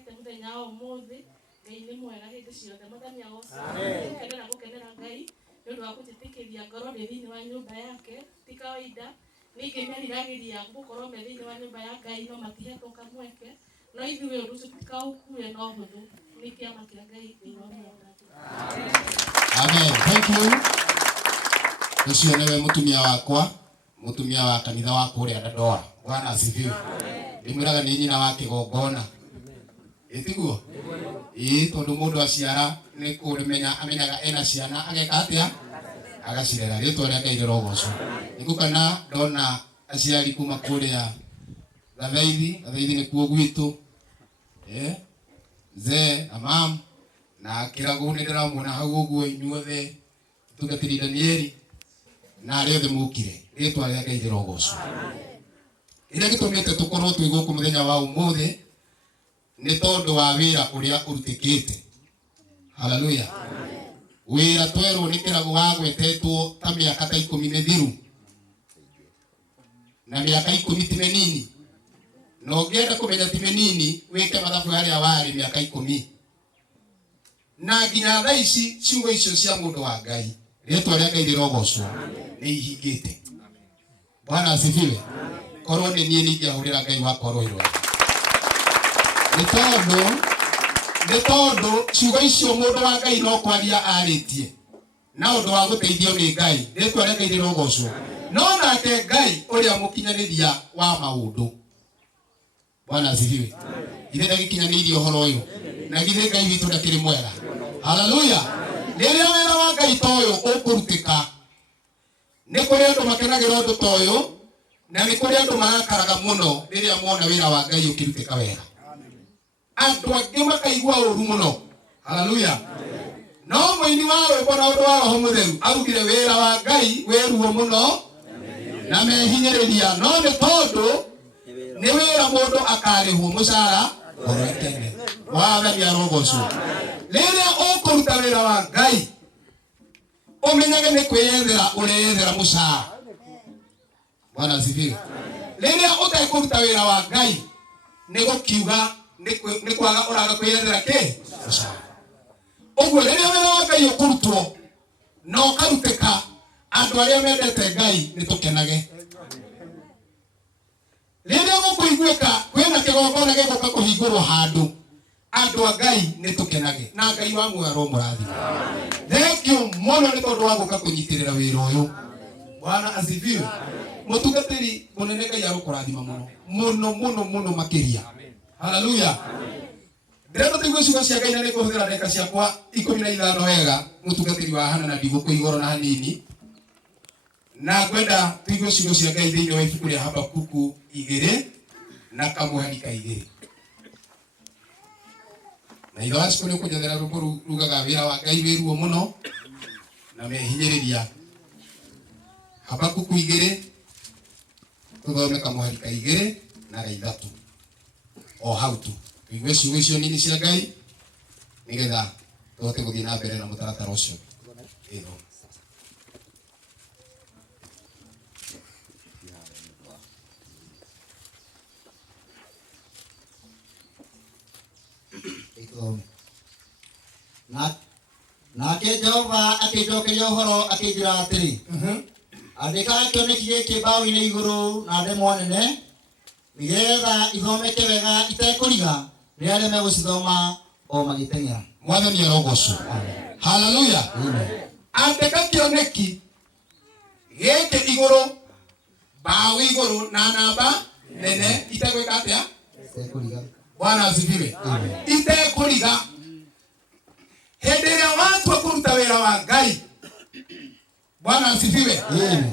tũkenete mũthenya wa ũmũthĩ. Ngai nĩ mwega hĩndĩ ciothe. Mwathani agocwo. Tũkenera gũkenera Ngai nĩ ũndũ wa gũtwĩtĩkĩria ngoro ndĩ thĩinĩ wa nyũmba yake. Ti kawaida. Ningĩ meriragĩria gũkorwo me thĩinĩ wa nyũmba ya Ngai no matihetwo kamweke. No ithuĩ ũndũ ũcio tikaũkue no hũthũ. Nĩ kĩama kĩa Ngai thĩinĩ wa Mwathani. Amen. Thank you. Ucio niwe mutumia wakwa, mutumia wa kanitha wa kuria Dandora. Bwana asifiwe. Ndimwiraga ni nyina wa kigongona. Itiguo? Tondu mundu aciara ni kurimenya amenyaga ena ciana ageka atia agacirera ritwa ria Ngai rĩrogocwo. Nĩgũkana ndona aciari kuma kuria Gathaithi ni kuo gwitu. Ze na mam na kirago ni ndĩramwona hau ũguo inyuothe tungatĩri Danieli na arĩa othe mũkire ritwa ria Ngai rĩrogocwo. Ĩrĩa gĩtũmĩte tũkorwo twĩ gũkũ mũthenya wa ũmũthĩ nĩ tondũ wa wĩra ũrĩa ũrutĩkĩte. Haleluya. Wĩra twerwo nĩ kĩrago wagwetetwo ta mĩaka ta 10 mĩthiru na mĩaka 10 ti mĩnini. No ũngĩenda kũmenya ti mĩnini wĩke mathabu harĩa warĩ mĩaka 10 na nginya thaa ici ciugo icio cia mũndũ wa Ngai rĩtwa rĩa Ngai rĩrogocwo nĩ ihingĩte. Bwana asifiwe. Korwo nĩ niĩ ningĩahũrĩra Ngai wakwa rũĩ. Nĩ tondũ ciugo icio mũndũ wa Ngai no kwaria arĩtie na ũndũ wa gũteithio nĩ Ngai rĩtwa rĩa Ngai rĩrogocwo. No nake Ngai ũrĩa mũkinyanĩria wa maũndũ. Bwana asifiwe. Ithe ndagĩkinyanĩirie ũhoro ũyũ na githĩ Ngai witũ ndakĩrĩ mwega. Haleluya. Rĩrĩa wĩra wa Ngai ta ũyũ ũkũrutĩka nĩ kũrĩ andũ makenagĩra ũndũ ta ũyũ na nĩ kũrĩ andũ marakaraga mũno rĩrĩa mona wĩra wa Ngai ũkĩrutĩka wega. Andũ angĩ makaigua ũru mũno. Haleluya. No mũini wa rwĩmbo na ũndũ wa Roho Mũtheru arugire wĩra wa Ngai wĩruo mũno na mehinyĩrĩria. No nĩ tondũ nĩ wĩra mũndũ akarĩhwo mũcara ũrĩkene. Mwathani arogocwo. Rĩrĩa ũkũruta wĩra wa Ngai ũmenyage nĩ kwĩyethera ũreyethera mũcara. Bwana asifiwe. Rĩrĩa ũtekũruta wĩra wa Ngai nĩ gũkiuga nĩ kwaga ũraga kwĩyethera kĩ mũcara. Ũguo rĩrĩa wĩra wa Ngai ũkũrutwo no ũkarutĩka, andũ arĩa mendete Ngai nĩ tũkenage. Rĩrĩa gũkũiguĩka kwĩna kĩgongona gĩgũka kũhingũrwo handũ, andũ a Ngai nĩ tũkenage na Ngai wa muoyo mũrathime. Thank you mũno nĩ tondũ wa gũka kũnyitĩrĩra wĩra ũyũ. Bwana asifiwe. Mũtungatĩri mũnene Ngai arũkũrathima mũno makĩria. Haleluya. Ndĩrenda tũigue ciugo cia Ngai na nĩ kũhũthĩra ndagĩka ciakwa 15 wega mũtungatĩri wa hana na ndigũkũ igoro na hanini. Na ngwenda tũigue ciugo cia Ngai thĩinĩ wa ibuku rĩa Habakuku 2 na Kamũhari 2. Na ithe wa cikũrĩ ũkũnjathĩra rũmbo rugaga wĩra wa Ngai wĩruo mũno na mehinyĩrĩria. Habakuku 2 tũthome Kamũhari 2 na 3. O hau tu tũigue ciugo icio nini cia Ngai nĩgetha tũhote gũthiĩ na mbere na mũtaratara ũcio. Nake Jehova akĩnjokeria ũhoro akĩnjĩra atĩrĩ, andĩka kĩoneki gĩkĩ mbaũ-inĩ igũrũ na ndemwa nene nĩgetha ithomeke wega itekũriga rĩrĩa arĩa megũcithoma o magĩteng'era. Mwathani arogocwo. Haleluya. Andĩka kĩoneki gĩkĩ igũrũ, mbaũ igũrũ na namba nene itegwĩka atĩa? Itekũriga. Bwana asifiwe. Itekũriga. Hĩndĩ ĩrĩa watua kũruta wĩra wa Ngai, Bwana asifiwe.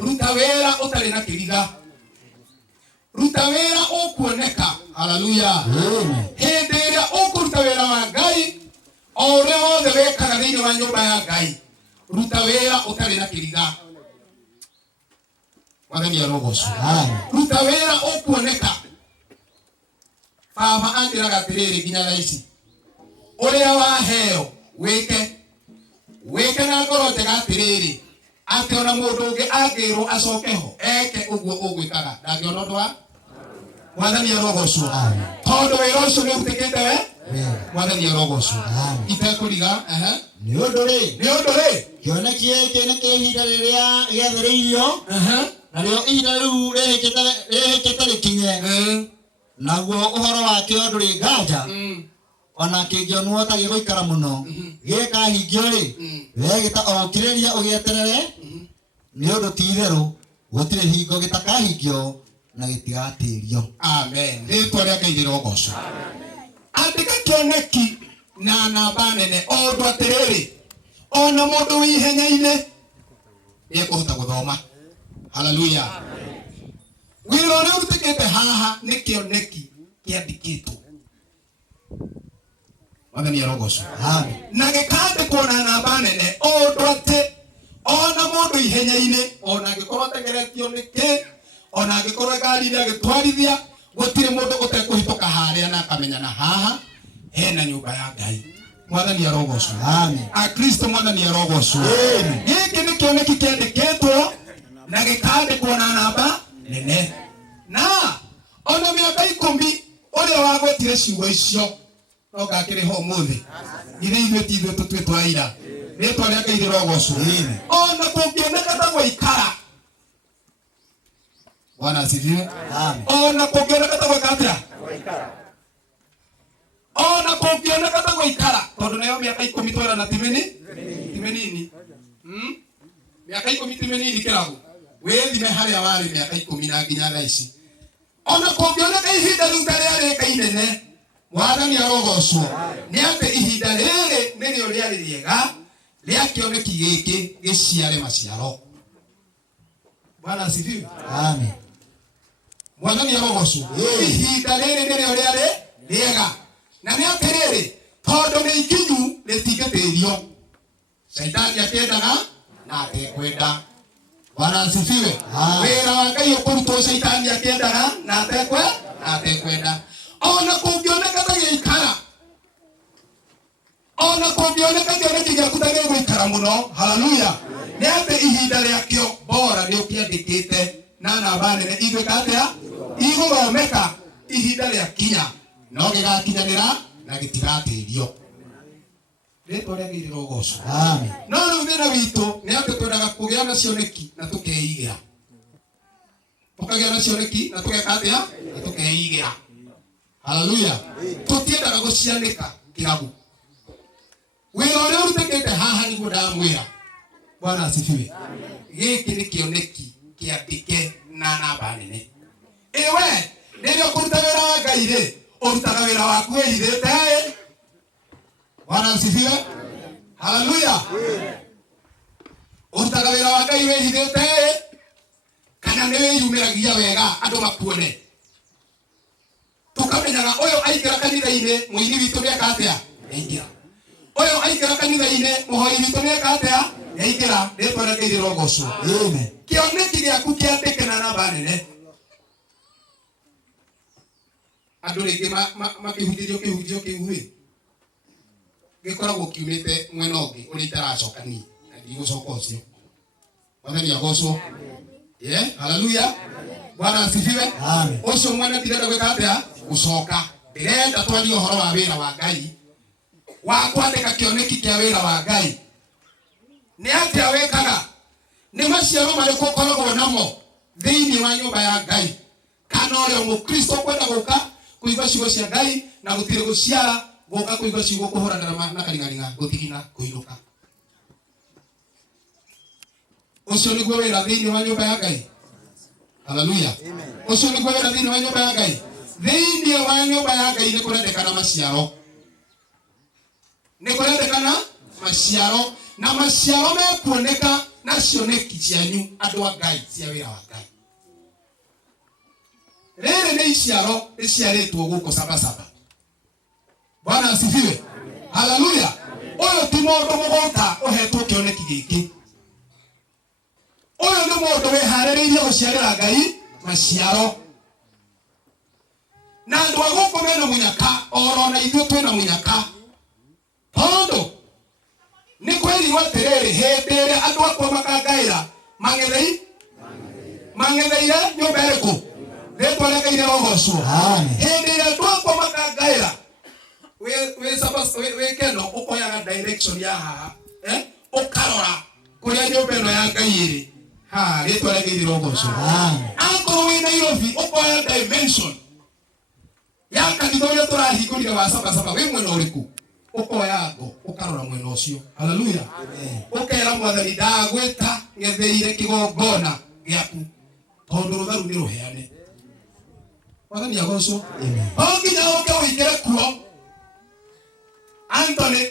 Ruta wĩra ũtarĩ na kĩriga. Ruta wĩra ũkuoneka. Haleluya. Hĩndĩ ĩrĩa ũkũruta wĩra wa Ngai, o ũrĩa wothe wĩkaga thĩinĩ wa nyũmba ya Ngai, ruta wĩra ũtarĩ na kĩriga. Mwathani arogocwo. Ruta wĩra ũkuoneka. Baba anjĩraga atĩrĩrĩ nginya thaa ici, ũrĩa waheo wĩke na ngoro njega atĩrĩrĩ, atĩ ona mũndũ ũngĩ angĩrwo acoke ho eke ũguo ũgwĩkaga ndangĩona ũndũ wa. Mwathani arogocwo. tondu wira ucio ni utikite we mwathani arogocwo itekuriga ni undu ri kioneki giki ni kihinda riria giathiriirio na rio ihinda riu rihikite rikinye naguo uhoro wakio nduri nganja ona kingionwo ta giguikara muno gikahingio ri wegita okiriria ugieterere ni undu ti itheru gutire hingo gitakahingio na gitigatirio. Amen. Ritwa ria Ngai rirogocwo. Andika kioneki na namba nene ondu atiriri ona mundu wi ihenya-ini ni ekuhota guthoma. Hallelujah. Wira uria urutikite haha ni kioneki kiandikitwo. Mwathani arogocwo. Na gikandikwo na namba nene ondu ati ona mundu ihenya-ini ona gikorwo tegeretio niki ona gikorwo ngari ria gitwarithia gutire mundu utekuhituka haria na akamenyana haha hena nyumba ya Ngai. Mwathani arogocwo. Amen. Akristo mwathani arogocwo. Amen. Giki ni kioneki kiandikitwo na gikandikwo na namba nene na ona miaka 10 uria wagwetire ciugo icio no ngakiri ho muthi ire ithuĩ ti ithuĩ tũtuĩtwo aira rĩtwa rĩa Ngai rĩrogocwo. Ona kũngĩoneka ta gũikara Bwana asifiwe. Ona kũngĩoneka ta gũikara ona kũngĩoneka ta gũikara tondũ nayo mĩaka 10 twera na timenini miaka 10 timenini kĩrago wĩthime harĩa warĩ miaka 10 na nginya thaa ici ona kũngĩoneka ihinda rĩu tarĩa rĩka inene Mwathani arogocwo nĩ atĩ ihinda rĩrĩ nĩrĩo rĩarĩ rĩega rĩa kĩoneki gĩkĩ gĩciare maciaro. Bwana asifiwe. Amen. Mwathani arogocwo ihinda rĩrĩ nĩrĩo rĩarĩ rĩega na nĩ atĩrĩrĩ tondũ nĩ ikinyu rĩtingĩtĩrio Shaitani akĩendaga na atekwenda. Bwana asifiwe. Wĩra wa Ngai ũkũrutwo Shaitani akĩendaga na atekwenda. Ona kũngĩoneka ta gĩikara ona kũngĩoneka kĩoneki gĩaku ta gĩgũikara mũno. Hallelujah. Nĩ atĩ ihinda rĩakĩo bora nĩ ũkĩandĩkĩte na namba nene igwĩka atĩa igũthomeka ihinda rĩakinya no gĩgakinyanĩra na gĩtigatĩrio. Rĩtwa rĩa Ngai rĩrogocwo. Amen. No rĩu thĩna witũ nĩ atĩ twendaga kũgĩa na cioneki na tũkeigĩra. Tũkagĩa na cioneki na tũgeka atĩa na tũkeigĩra. Hallelujah. Tũtiendaga gũcianĩka kĩrabu. Wĩra ũrĩa ũrutĩkĩte haha nĩguo ndamwĩra. Bwana asifiwe. Gĩkĩ nĩ kĩoneki kĩandĩke na namba nene. Ewe rĩrĩa ũkũruta wĩra wa Ngai rĩ ũrutaga wĩra waku wĩhithĩte. Bwana asifiwe. Hallelujah. Ũrutaga wĩra wa Ngai wĩhithĩte kana nĩ wĩyumĩragia wega andũ makuone. Tukamenyaga ũyũ aingĩra kanitha-inĩ mũini witũ nĩeka atĩa aingĩra. Ũyũ aingĩra kanitha-inĩ mũhoi witũ nĩeka atĩa aingĩra. Rĩtwa rĩa Ngai rĩrogocwo. Amen. Kĩoneki gĩaku kĩandĩke na namba nene. Andũ rĩngĩ makĩhunjĩrio kĩhunjio kĩu rĩ gĩkoragwo kiumĩte mwena ũngĩ ũrĩa itaracokania na ndigũcoka ũcio. Mwathani agocwo. Hallelujah. Bwana asifiwe. Amen. Ucio mwana ndirenda gwĩka atĩa gũcoka. Ndĩrenda twarie ũhoro wa wĩra wa Ngai wa kwandĩka kĩoneki kĩa wĩra wa Ngai. Nĩ atĩa wĩkaga? Nĩ maciaro marĩkũ ũkoragwo namo thĩinĩ wa nyũmba ya Ngai kana ũrĩa mũkristo kwenda gũka kũigua ciugo cia Ngai na gũtirĩ gũciara gũka kũigua ciugo kũhũranĩra na karingaringa gũthigina kũinũka. Ucio nĩguo wĩra thĩinĩ wa nyũmba ya Ngai. Hallelujah. Ucio nĩguo wĩra thĩinĩ wa nyũmba ya Ngai. Thĩinĩ wa nyũmba ya Ngai nĩ kũrendekana maciaro. Nĩ kũrendekana maciaro na maciaro mekuoneka na cioneki cianyu andũ a Ngai cia wĩra wa Ngai. Rĩrĩ nĩ iciaro rĩciarĩtwo gũkũ Sabasaba. Bwana asifiwe. Hallelujah. Ũyũ ti mũndũ mũgũka ũhetwo kĩoneki gĩkĩ. Ũyũ nĩ mũndũ wĩharĩrĩirie gũciarĩra Ngai maciaro. Na andũ a gũkũ mena mũnyaka oro na ithuĩ twĩna mũnyaka. Tondũ nĩ kwĩrigwo atĩrĩrĩ hĩndĩ ĩrĩa andũ akwa makangaĩra mang'etheire nyũmba ĩrĩkũ Rĩtwa rĩake irogocwo. Amen. Hĩndĩ ĩrĩa andũ akwa makangaĩra wĩ keno ũkoyaga direction ya haha ũkarora kũrĩa nyũmba ĩno ya Ngai ĩrĩ. Rĩtwa rĩake irogocwo. Akorwo wĩ Nairobi ũkoya dimension ya kanitha ũrĩa tũrahingũrire wa Sabasaba wĩ mwena ũrĩkũ, ũkoya ngo ũkarora mwena ũcio. Haleluya. Ũkera Mwathani ndagwĩta ngetheire kĩgongona gĩaku tondũ rũtharu nĩ rũheane. Mwathani agocwo. Nginya ũke ũingĩre kuo Anthony,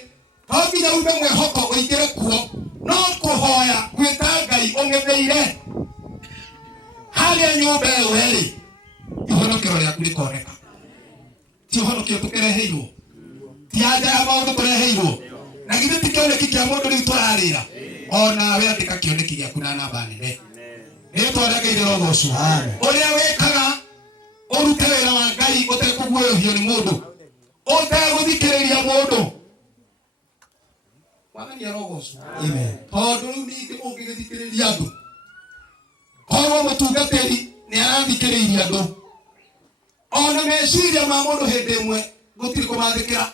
nginya ume mwĩhoko ũingĩre kuo, no kũhoya gwĩta Ngai ũngetheire harĩa nyũmba ĩyo ĩrĩ, ihonokero rĩaku rĩkoneka. Ti ũhonokio tũkĩreheirwo, ti anja ya maũndũ tũreheirwo, na githĩ ti kĩoneki kĩa mũndũ rĩu tũrarĩra. Onawe andĩka kĩoneki gĩaku na namba nene. Rĩtwa rĩake irogocwo. Ũrĩa wĩkaga ũrute wĩra wa Ngai ũtekũguoyohio nĩ mũndũ, ũtegũthikĩrĩria mũndũ. Mwathani arogocwo. Tondũ rĩu ningĩ ũngĩgĩthikĩrĩria andũ, korwo mũtungatĩri nĩ arathikĩrĩirie andũ, ona meciria ma mũndũ hĩndĩ ĩmwe gũtirĩ kũmathĩkĩra,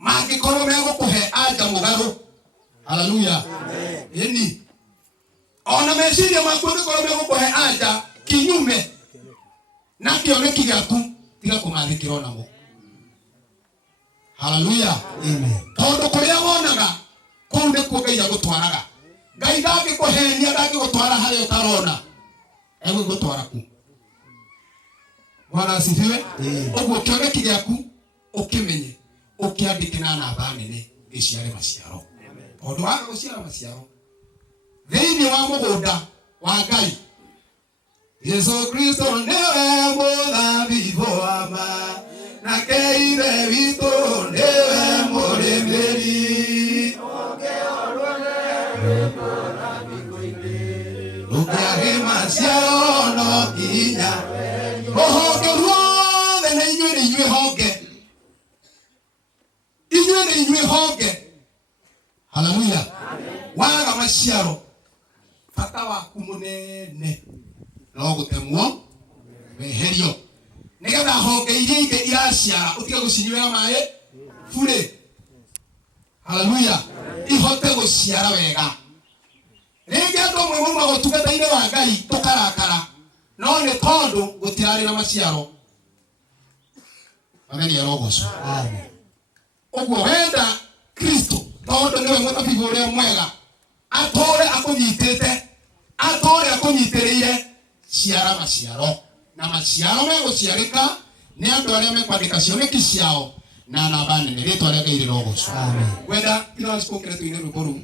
mangĩkorwo megũkũhe anja mũgarũ. Haleluya. Ĩni ona meciria maku angĩkorwo megũkũhe anja kinyume na kĩoneki gĩaku, tiga kũmathĩkĩra onamo. Haleluya. Tondũ kũrĩa wonaga kũu nĩkuo Ngai agũtwaraga. Ngai ndangĩkũhenia, ndangĩgũtwara harĩa ũtarona, egũgũtwara ku. Bwana asifiwe. Ũguo kĩoneki gĩaku ũkĩmenye, ũkĩandĩke na namba nene gĩciare maciaro. Tondũ waga gũciara maciaro thĩinĩ wa mũgũnda wa Ngai, Yesu Kristo nĩwe mũthabibũ wa ma, nake ithe witũ nĩwe mũrĩmĩri. Ndũkĩage maciaro no nginya rũhonge ruothe, na inyuĩ nĩ inyuĩ honge, inyuĩ nĩ inyuĩ honge. Haleluya. Waga maciaro, bata waku mũnene no gũtemwo weherio, nĩgetha honge iria ingĩ iraciara ũtige gũcinyuĩra maĩ bure. Haleluya. Ihote gũciara wega. Rĩngĩ andũ amwe mauma ũtungata-inĩ wa Ngai tũkarakara, no nĩ tondũ gũtirarĩ na maciaro. Mwathani arogocwo. Ũguo wenda Kristo, tondũ nĩwe mũthabibũ ũrĩa mwega, atũre akũnyitĩte, atũre akũnyitĩrĩire, ciara maciaro. Na maciaro megũciarĩka nĩ andũ arĩa mekwandĩka cioneki ciao na namba nene. Rĩtwa rĩa Ngai rĩrogocwo. Wenda ira cukũkĩre tuine rwĩmbo rũu.